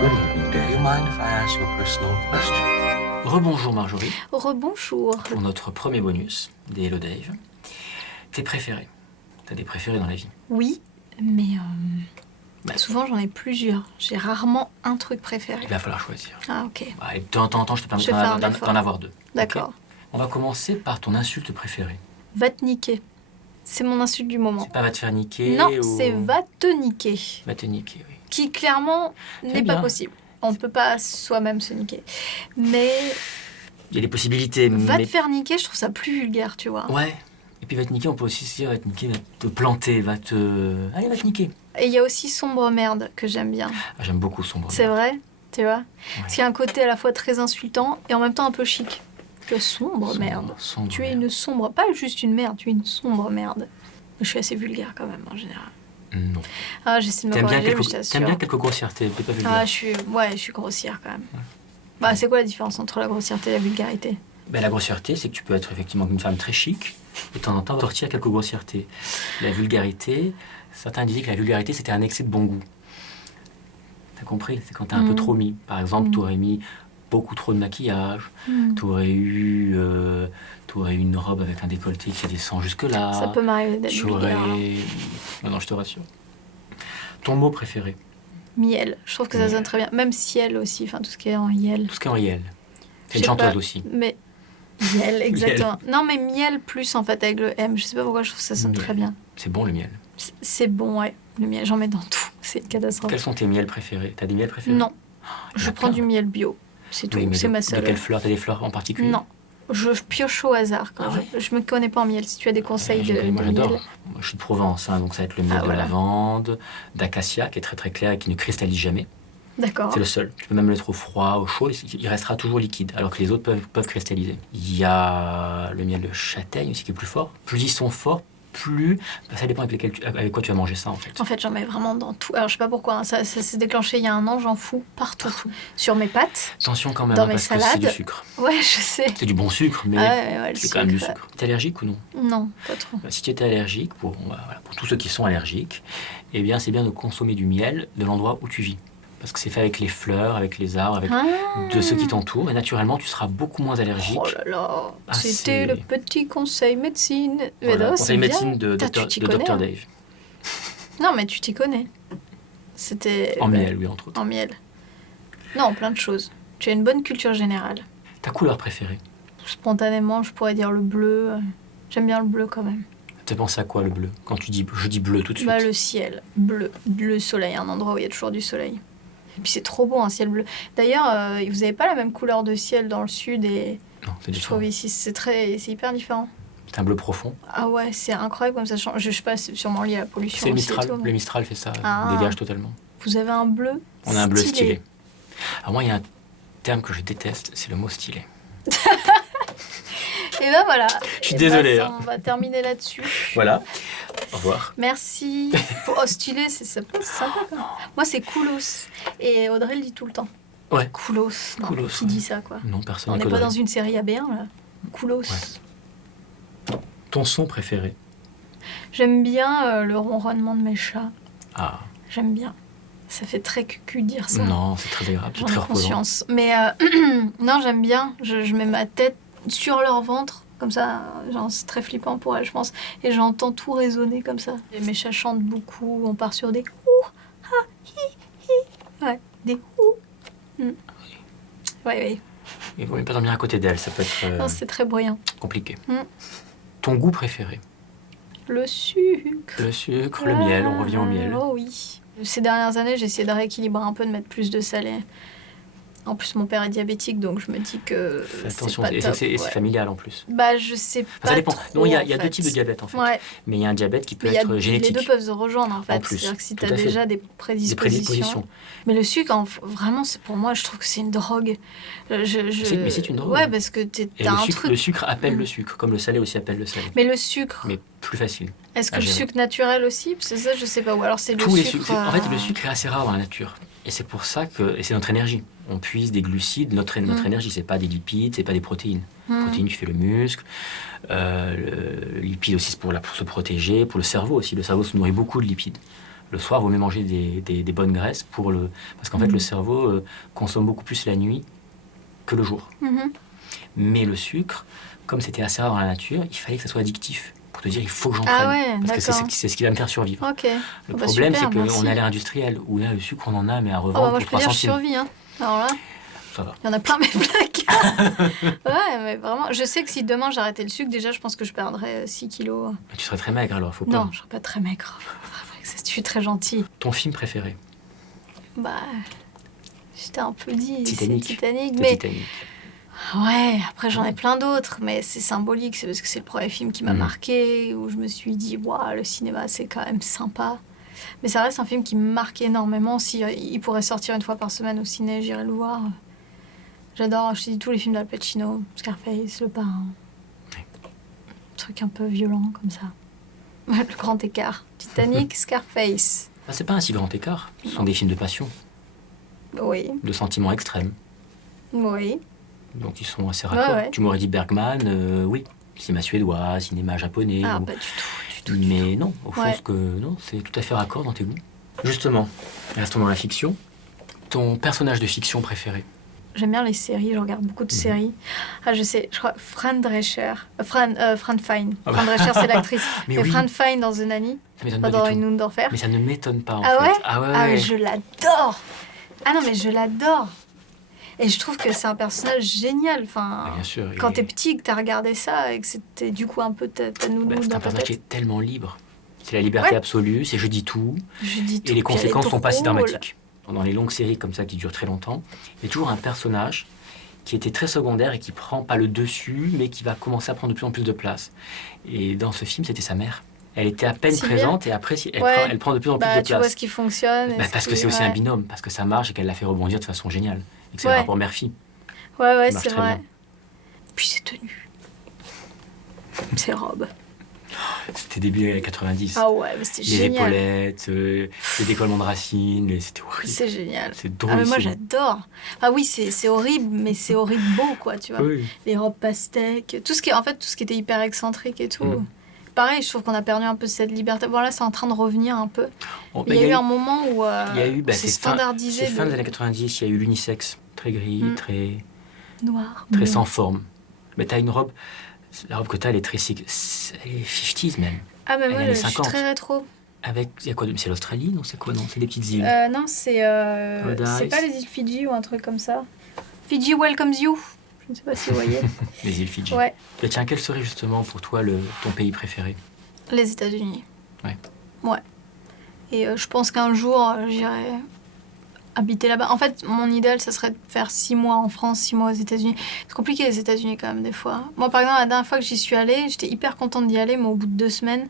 Good evening, Dave. Do you mind if I ask you a personal question? Rebonjour Marjorie, Rebonjour. pour notre premier bonus des Hello Dave. Tes préférés. T'as des préférés dans la vie? Oui, mais souvent j'en ai plusieurs. J'ai rarement un truc préféré. Il va falloir choisir. Ah ok, Allez, de temps en temps, je te permets Je vais faire un d'en effort. avoir deux. d'accord. Ok. On va commencer par ton insulte préférée. Va te niquer. C'est mon insulte du moment. C'est pas va te faire niquer Non, ou... c'est va te niquer. Va te niquer, oui. Qui clairement n'est pas bien. possible. On ne peut pas soi-même se niquer. Mais Il y a des possibilités, va mais... te faire niquer, je trouve ça plus vulgaire, tu vois. Ouais. Et puis va te niquer, on peut aussi se dire va te niquer, va te planter, va te... Allez, va te niquer. Et il y a aussi sombre merde que j'aime bien. Ah, j'aime beaucoup sombre. C'est vrai, tu vois. Parce qu'il y a un côté à la fois très insultant et en même temps un peu chic. Que sombre merde. Sombre Tu es merde. une sombre, pas juste une merde, tu es une sombre merde. Je suis assez vulgaire quand même en général. Non. Ah, j'essaie de me T'aimes bien, corriger, mais je t'assure. t'aimes bien quelques grossièretés, t'es pas vulgaire. Ah, je suis grossière quand même. Bah, c'est quoi la différence entre la grossièreté et la vulgarité? Ben, la grossièreté, c'est que tu peux être effectivement une femme très chic et de temps en temps sortir quelques grossièretés. La vulgarité, certains disaient que la vulgarité, c'était un excès de bon goût. T'as compris? C'est quand t'as un peu trop mis. Par exemple, t'aurais mis beaucoup trop de maquillage, t'aurais eu une robe avec un décolleté qui descend jusque-là. Ça peut m'arriver d'être Tu vulgaire. hein. aurais... Non, non, je te rassure. Ton mot préféré? Miel, je trouve que ça Miel. sonne très bien. Même ciel aussi, enfin tout ce qui est en yel. Tout ce qui est en réel. C'est Je une sais chanteuse pas, aussi. Mais miel, exactement. Non, mais miel plus en fait avec le M. Je sais pas pourquoi je trouve que ça sonne Miel. très bien. C'est bon le miel. C'est bon, ouais. Le miel, j'en mets dans tout. C'est une catastrophe. Quels sont tes miels préférés? T'as des miels préférés? Non, Il y en je a prends plein. du miel bio. C'est tout. Oui, mais C'est ma de seule. quelles fleurs? T'as des fleurs en particulier? Non. Je pioche au hasard quand Ah ouais. je me connais pas en miel. Si tu as des conseils de Moi, miel. j'adore. Moi, je suis de Provence, hein, donc ça va être le miel Ah, de voilà. lavande, d'acacia, qui est très très clair et qui ne cristallise jamais. D'accord. C'est le seul. Tu peux même le mettre au froid, au chaud, il restera toujours liquide, alors que les autres peuvent cristalliser. Il y a le miel de châtaigne aussi qui est plus fort. Plus ils sont forts, plus... Ça dépend avec quoi tu vas manger ça, en fait. En fait, j'en mets vraiment dans tout. Alors, je sais pas pourquoi, hein, ça s'est déclenché il y a un an, j'en fous partout. Sur mes pâtes. Attention quand même, Dans hein, mes parce que c'est salades. du sucre. Ouais, je sais. C'est du bon sucre, mais Ouais, le c'est quand même du sucre. sucre. T'es allergique ou non? Non, pas trop. Si tu étais allergique, pour tous ceux qui sont allergiques, eh bien, c'est bien de consommer du miel de l'endroit où tu vis. Parce que c'est fait avec les fleurs, avec les arbres, avec de ceux qui t'entourent. Et naturellement, tu seras beaucoup moins allergique. Oh là là, Ah, c'était c'est- le petit conseil médecine. Mais Voilà, non, conseil c'est bien. médecine de Putain, Dr tu t'y connais, Dr hein. Dave. Non, mais tu t'y connais. C'était... En miel, oui, entre autres. En miel. Non, plein de choses. Tu as une bonne culture générale. Ta couleur préférée? Spontanément, je pourrais dire le bleu. J'aime bien le bleu quand même. Tu penses à quoi, le bleu? Quand tu dis... Je dis bleu tout de suite. Bah, le ciel, bleu, le soleil, un endroit où il y a toujours du soleil. Et puis c'est trop beau un ciel bleu. D'ailleurs, vous n'avez pas la même couleur de ciel dans le sud et Non, c'est je différent. trouve ici c'est hyper différent. C'est un bleu profond. Ah ouais, c'est incroyable comme ça change. Je sais pas, c'est sûrement lié à la pollution. C'est le aussi et Mistral. tout, mais Le Mistral fait ça, Ah. dégage totalement. Vous avez un bleu. On a un bleu stylé. Alors moi, il y a un terme que je déteste, c'est le mot stylé. Et ben voilà. Je suis Et désolé, ben, hein. On va terminer là-dessus. Voilà. Au revoir. Merci. Oh, stylé, c'est sympa quand même. Moi, c'est coolos. Et Audrey le dit tout le temps. Ouais. Coolos. Non, Coolos, qui ouais. dit ça, quoi? Non, personne On ne n'est pas connaît. dans une série AB1, là. Coolos. Ouais. Ton son préféré? J'aime bien le ronronnement de mes chats. Ah, J'aime bien. Ça fait très cucu de dire ça. non, c'est très agréable, c'est J'en très ai reposant. conscience. Mais non, j'aime bien. Je mets ma tête sur leur ventre. Comme ça, genre, c'est très flippant pour elles, je pense. Et j'entends tout résonner comme ça. Et mes chats chantent beaucoup. On part sur des ouh, ha, hi, hi. Ouais, des ouh. Mm. Ouais. Il vaut mieux pas dormir à côté d'elle, ça peut être Non, c'est très bruyant. compliqué. Mm. Ton goût préféré? Le sucre. Le sucre, le miel, on revient au miel. Oh oui. Ces dernières années, j'ai essayé de rééquilibrer un peu, de mettre plus de salé. En plus, mon père est diabétique, donc je me dis que Fais c'est attention, pas et top. c'est Ouais. familial en plus. Bah, je sais pas Ça dépend. trop, Non, il y en a deux fait. types de diabète en fait. Ouais, Mais il y a un diabète qui peut mais il y a- être génétique. les deux peuvent se rejoindre en fait. plus, C'est-à-dire que si tout tu as à fait. déjà des Des prédispositions. prédispositions. Mais le sucre, vraiment, pour moi, je trouve que c'est une drogue. Mais c'est une drogue. Ouais, parce que Et t'as un le truc. sucre appelle Mm. le sucre, comme le salé aussi appelle le salé. Mais le sucre, Mais plus facile. est-ce que à le gérer. sucre naturel aussi? Parce que ça, je sais pas. Ou alors c'est le Tous les sucre. sucres. En fait, le sucre est assez rare dans la nature. Et c'est pour ça que. Et c'est notre énergie. On puise des glucides, notre énergie. C'est pas des lipides, c'est pas des protéines. Protéines, tu fais le muscle. Le lipide aussi, c'est pour se protéger. Pour le cerveau aussi. Le cerveau se nourrit beaucoup de lipides. Le soir, il vaut mieux manger des bonnes graisses parce qu'en fait, le cerveau consomme beaucoup plus la nuit que le jour. Mhm. Mais le sucre, comme c'était assez rare dans la nature, il fallait que ça soit addictif. Pour te dire, il faut que j'en prenne. Ah ouais, parce que d'accord. c'est ce qui va me faire survivre. Ok. Le Bah, problème, super, c'est qu'on merci. est à l'ère industrielle, où là, le sucre, on en a, mais à Oh, revendre bah, moi, pour je peux 3 dire, je centimes. survis. Hein. Alors là, Ça va. il y en a plein mes placards. Ouais, mais vraiment, je sais que si demain j'arrêtais le sucre, déjà, je pense que je perdrais 6 kilos. Mais tu serais très maigre, alors, faut pas. Non, je serais pas très maigre. Je suis très gentille. Ton film préféré? Bah, j'étais un peu dit. Titanic. C'est Titanic. C'est Mais Titanic. ouais, après j'en ai plein d'autres, mais c'est symbolique, c'est parce que c'est le premier film qui m'a Mhm. marqué, où je me suis dit, waouh, le cinéma c'est quand même sympa. Mais ça reste un film qui me marque énormément. Si il pourrait sortir une fois par semaine au ciné, j'irais le voir. J'adore, je te dis, tous les films d'Al Pacino, Scarface, Le Parrain. Truc un peu violent comme ça. Le grand écart. Titanic, Scarface. Ah, c'est pas un si grand écart. Ce sont des films de passion, Oui, de sentiments extrêmes. oui. Donc ils sont assez raccords. Ouais. Tu m'aurais dit Bergman, oui. Cinéma suédois, cinéma japonais. Ah, ou- pas du tout, du tout. Mais non, au fond, Ouais. non, c'est tout à fait raccord dans tes goûts. Justement, restons dans la fiction. Ton personnage de fiction préféré? J'aime bien les séries, je regarde beaucoup de séries. Ah, je sais, je crois, Fran Drescher. Fran Fine. Ah bah. Fran Drescher, c'est l'actrice. Mais Et oui. Fran Fine dans The Nanny, Ça m'étonne pas pas dans du Une tout. Noune d'Enfer. Mais ça ne m'étonne pas, en Ah fait. ouais Ah ouais, Ah, mais ouais. je l'adore. Ah non, mais je l'adore. Et je trouve que c'est un personnage génial. Enfin, Ah, bien sûr. quand et- t'es petit, que t'as regardé ça et que c'était du coup un peu ta nounou bah, c'est dans un ta personnage qui tête. est tellement libre. C'est la liberté Ouais. absolue, c'est je dis tout. Je dis tout. Et les puis elle est conséquences ne sont pas si drôle. dramatiques. Dans les longues séries comme ça qui durent très longtemps, il y a toujours un personnage qui était très secondaire et qui prend pas le dessus, mais qui va commencer à prendre de plus en plus de place. Et dans ce film, c'était sa mère. Elle était à peine Si bien. présente et après, Ouais. elle prend de plus en plus Bah, de tu vois place. ce qui fonctionne. et Bah, ce parce qui- que c'est aussi ouais. un binôme, parce que ça marche et qu'elle l'a fait rebondir de façon géniale. Et que c'est Ouais. le rapport mère-fille. Ouais, ouais, qui marche c'est très vrai. bien. Puis ses tenues. Ses robes. C'était début des 90. Ah ouais, mais c'était les génial. épaulettes, le décollement de racines, c'était horrible. C'est génial. C'est Ah mais moi drôle. j'adore. Ah oui, c'est horrible, mais c'est horrible beau quoi, tu vois. Oui. Les robes pastèques, tout ce qui était hyper excentrique et tout. Mm. Pareil, je trouve qu'on a perdu un peu cette liberté. Bon là, c'est en train de revenir un peu. Bon, Il y a eu un moment où il y a eu, où bah, c'est c'est fin standardisé des de années 90, il y a eu l'unisexe, très gris, Mm. très noir. très bleu. sans forme. Mais t'as une robe, la robe que t'as, elle est très elle est 50s même. Ah mais moi Elle est je suis 50. très rétro. Avec, il y a quoi c'est l'Australie, non? C'est quoi, non? C'est des petites îles. Non, c'est Paradise. pas les îles Fidji ou un truc comme ça. Fidji welcomes you. Je ne sais pas si vous voyez. Les îles Fidji. Ouais. Mais tiens, quel serait justement pour toi ton pays préféré? Les États-Unis. Ouais. Ouais. Et je pense qu'un jour, j'irai habiter là-bas. En fait, mon idéal, ça serait de faire 6 mois en France, 6 mois aux États-Unis. C'est compliqué les États-Unis quand même, des fois. Moi, par exemple, la dernière fois que j'y suis allée, j'étais hyper contente d'y aller, mais au bout de 2 semaines,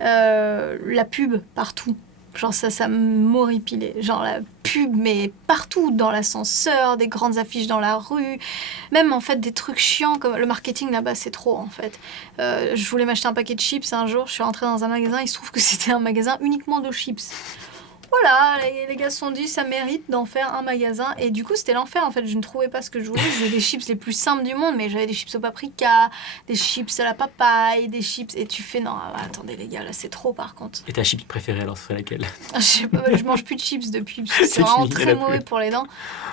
la pub partout. Genre ça m'horripilait. Genre la pub, mais partout, dans l'ascenseur, des grandes affiches dans la rue. Même en fait des trucs chiants comme le marketing là-bas, c'est trop en fait. Je voulais m'acheter un paquet de chips un jour, je suis rentrée dans un magasin, il se trouve que c'était un magasin uniquement de chips. Voilà, les gars se sont dit, ça mérite d'en faire un magasin. Et du coup, c'était l'enfer, en fait. Je ne trouvais pas ce que je voulais. Je voulais des chips les plus simples du monde, mais j'avais des chips au paprika, des chips à la papaye, des chips... Et tu fais, non, attendez les gars, là, c'est trop, par contre. Et ta chips préférée, alors, ce serait laquelle? Je sais pas, je mange plus de chips depuis, parce que c'est C'est vraiment fini, il y en très a plus. mauvais pour les dents.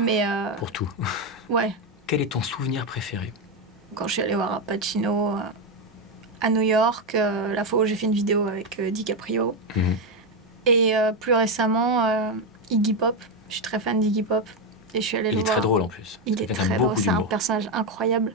Mais, Pour tout. ouais. Quel est ton souvenir préféré? Quand je suis allée voir Al Pacino à New York, la fois où j'ai fait une vidéo avec DiCaprio, Mhm. et plus récemment, Iggy Pop. Je suis très fan d'Iggy Pop. Et je suis allée Il le est voir. très drôle en plus. Il est Quelqu'un qui a très drôle, beaucoup c'est un d'humour. personnage incroyable.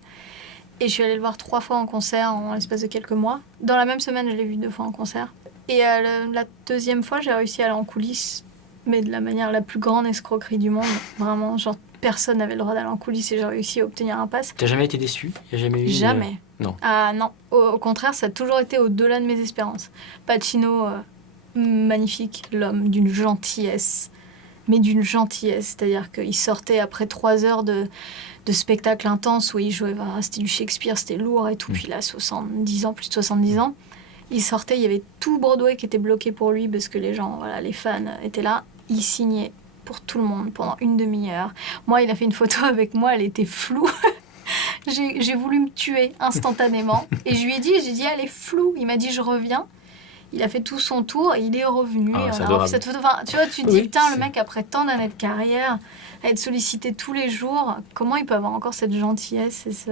Et je suis allée le voir 3 fois en concert en l'espace de quelques mois. Dans la même semaine, je l'ai vu 2 fois en concert. Et la deuxième fois, j'ai réussi à aller en coulisses, mais de la manière la plus grande escroquerie du monde. Vraiment, genre personne n'avait le droit d'aller en coulisses et j'ai réussi à obtenir un pass. T'as jamais été déçu? Il y a jamais eu Jamais. Non. Ah non, au contraire, ça a toujours été au-delà de mes espérances. Pacino, magnifique, l'homme d'une gentillesse. Mais d'une gentillesse, c'est-à-dire qu'il sortait après 3 heures de spectacle intense où il jouait, voilà, c'était du Shakespeare, c'était lourd et tout, puis là, 70 ans, plus de 70 ans, il sortait, il y avait tout Broadway qui était bloqué pour lui parce que les gens, voilà, les fans étaient là, il signait pour tout le monde pendant une demi-heure. Moi, il a fait une photo avec moi, elle était floue. J'ai voulu me tuer instantanément et je lui ai dit, elle est floue. Il m'a dit, je reviens. Il a fait tout son tour et il est revenu. Ah, et c'est on a adorable. refait cette photo. Enfin, tu vois, tu te dis, Oui, putain, c'est- le mec, après tant d'années de carrière, à être sollicité tous les jours, comment il peut avoir encore cette gentillesse et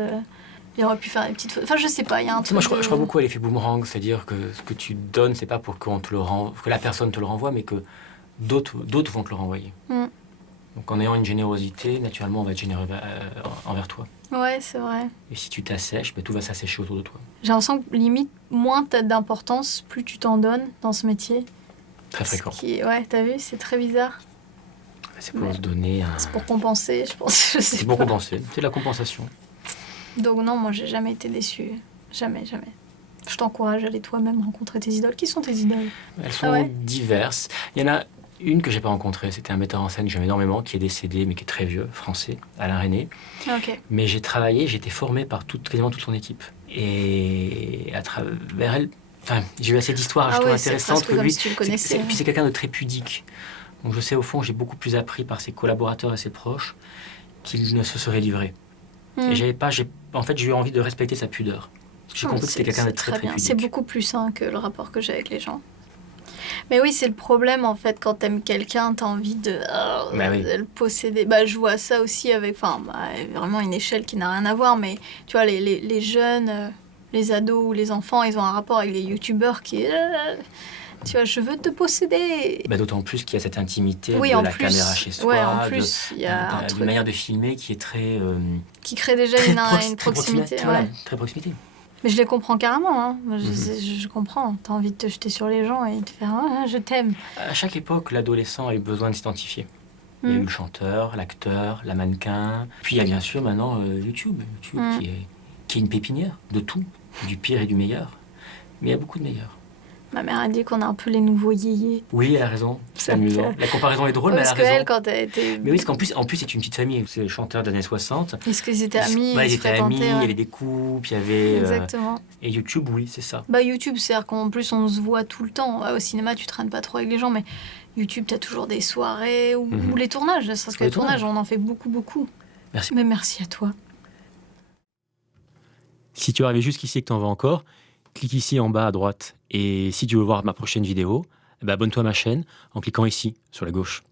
Il aurait pu faire des petites photos. Enfin, je sais pas, il y a un Tu sais, moi, truc. je crois beaucoup à l'effet boomerang, c'est-à-dire que ce que tu donnes, c'est pas pour qu'on te le que la personne te le renvoie, mais que d'autres vont te le renvoyer. Mm. Donc en ayant une générosité, naturellement, on va être généreux envers toi. Ouais, c'est vrai. Et si tu t'assèches, ben, tout va s'assécher autour de toi. J'ai l'impression que limite, moins t'as d'importance, plus tu t'en donnes dans ce métier. Très fréquent. Ouais, t'as vu, c'est très bizarre. C'est pour Ouais. se donner un... C'est pour compenser, je pense. Je sais C'est pour pas. compenser. C'est de la compensation. Donc non, moi j'ai jamais été déçue. Jamais, jamais. Je t'encourage à aller toi-même rencontrer tes idoles. Qui sont tes idoles? Elles sont ouais. diverses. Il y en a une que j'ai pas rencontrée. C'était un metteur en scène que j'aime énormément, qui est décédé, mais qui est très vieux, français, Alain René. Ok. Mais j'ai été formé par quasiment toute son équipe. Et à travers elle, enfin, j'ai eu assez d'histoires, je Ah trouve ouais, c'est intéressantes presque que comme lui. si tu le connaissais. Puis c'est quelqu'un de très pudique. Donc je sais au fond, j'ai beaucoup plus appris par ses collaborateurs et ses proches qu'il ne se serait livré. Hmm. Et en fait, j'ai eu envie de respecter sa pudeur. J'ai compris que c'était quelqu'un de très bien. pudique. C'est beaucoup plus sain que le rapport que j'ai avec les gens. Mais oui, c'est le problème en fait, quand t'aimes quelqu'un, t'as envie de le posséder. Bah, je vois ça aussi avec, vraiment une échelle qui n'a rien à voir, mais tu vois, les jeunes, les ados ou les enfants, ils ont un rapport avec les youtubeurs qui est... tu vois, je veux te posséder. Bah, d'autant plus qu'il y a cette intimité Oui, de en la plus. caméra chez soi, Ouais, en plus, il y a un d'une truc manière de filmer qui est très... qui crée déjà très une proximité. voilà, Ouais. très proximité. Mais je les comprends carrément. Hein. Moi, Mhm. je comprends. T'as envie de te jeter sur les gens et de faire je t'aime. À chaque époque, l'adolescent a eu besoin de s'identifier. Il y a eu le chanteur, l'acteur, la mannequin. Puis il y a bien sûr maintenant YouTube, qui est une pépinière de tout, du pire et du meilleur. Mais il y a beaucoup de meilleurs. Ma mère a dit qu'on a un peu les nouveaux yéyés. Oui, elle a raison. C'est Ça me amusant. fait- La comparaison est drôle, mais elle Parce a raison. qu'elle, quand elle était... Mais oui, parce qu'en plus, c'est une petite famille. C'est les chanteurs des années 60. Est-ce qu'ils étaient amis? Ouais, ils se étaient amis, fréquentaient, il y ouais. avait des couples, il y avait... Exactement. Et YouTube, oui, c'est ça. Bah, YouTube, c'est-à-dire qu'en plus, on se voit tout le temps. Ouais, au cinéma, tu traînes pas trop avec les gens, mais YouTube, t'as toujours des soirées ou les tournages. Ne serait-ce que Les les tournages, on en fait beaucoup, beaucoup. Merci. Mais merci à toi. Si tu es arrivé jusqu'ici et que tu en veux encore, clique ici en bas à droite. Et si tu veux voir ma prochaine vidéo, abonne-toi à ma chaîne en cliquant ici, sur la gauche.